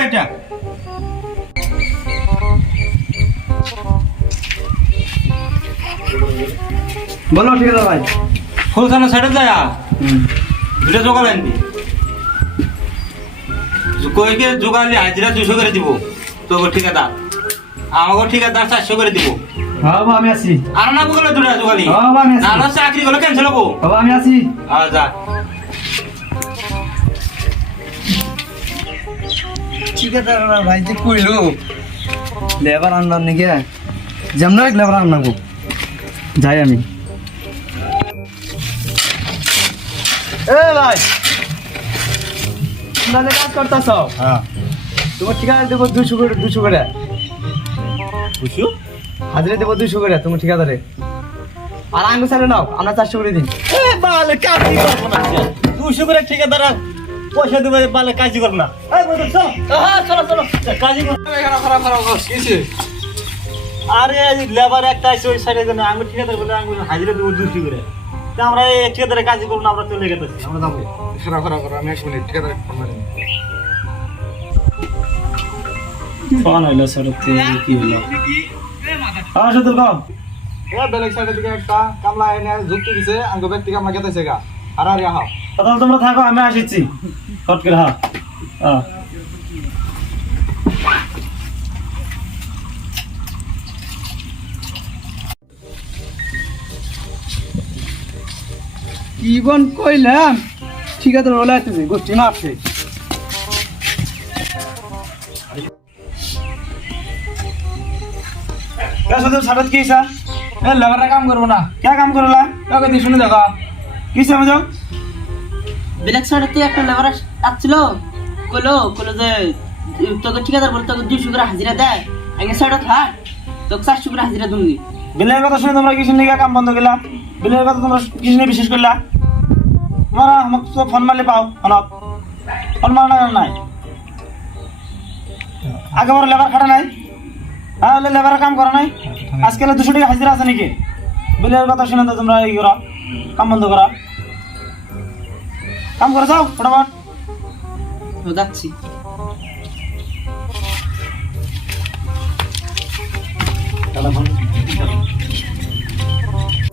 এইটা বলো ঠিক আছে ভাই ফুলখানা ছেড়ে যায় দুটো জোগাড় আনবি কইকে জোগাড়লি হাজিরা 200 করে দিব তোকে ঠিকাদার আমাকে ঠিকাদার 400 করে দিব হ্যাঁ বাবা আমি আছি আর না বলে দুটো জোগাড়লি হ্যাঁ বাবা আমি আছি না চাকরি গুলো ক্যান্সেল হবো বাবা আমি আছি যা ঠিক আছে ভাই যে কইলো লেবার আনলাম নাকি যেমন এক লেবার আনলাম যাই আমি এ ভাই তোমরা যে কাজ করতেছ হ্যাঁ তোমার ঠিকাদার দেবো 200 করে 200 করে বুঝছো হাজিরা দেবো 200 করে তোমার ঠিকাদারে আর আঙ্গু সারে নাও আমরা 400 করে দিন এ বালে কাজই করব না 200 করে ঠিকাদার পয়সা দেবে বালে কাজই করব না এই বল চল হ্যাঁ চলো চলো কাজই কর খারাপ কিছে আরে এই লেবার একটা আছে ওই সাইডে জন্য আঙ্গুর ঠিকাদার বলে আঙ্গুর হাজিরা দেবো 200 করে তা আমরা এই ঠিকাদারে কাজই করব না আমরা চলে গেতেছি আমরা যাবো খারাপ আমি 1 মিনিট ঠিকাদার ফোন মারি ফোন হইলো সরতে কি হলো হ্যাঁ শুধু কম এ বেলেগ সাইডে দিকে একটা কামলা এনে যুক্তি দিছে আঙ্গু ব্যক্তি কামলা গেতেছে গা আর আহা তাহলে তোমরা থাকো আমি আসিছি ফট করে হ্যাঁ ইবন কইলাম ঠিক আছে রোলাইতেছে গোষ্ঠী মারছে শুধু সারত কি স্যার এ লেবাররা কাম করবো না क्या काम করলা তোকে দিয়ে শুনে দেখো কি সমঝো ব্ল্যাক শার্টে একটা লেবার আসছিল কইলো যে তোকে ঠিকাদার বলে তোকে 200 করে হাজিরা দেয় আগে শার্ট থাক তোকে 400 করে হাজিরা দুমনি বিলের কথা শুনে তোমরা কিছু নিয়ে কাম বন্ধ করলা বিলের কথা তোমরা কিছু নিয়ে বিশেষ করলা তোমরা আমাকে তো ফোন মারলে পাও ফোন মারানো নাই আগে বড় লেবার খাটা নাই তাহলে লেবারের কাম করা নাই আজকাল 200 টাকা হাজিরা আছে নাকি বিলের কথা শুনে তো তোমরা এই করা কাম বন্ধ করা কাম করে যাও ফটাফট ও যাচ্ছি টেলিফোন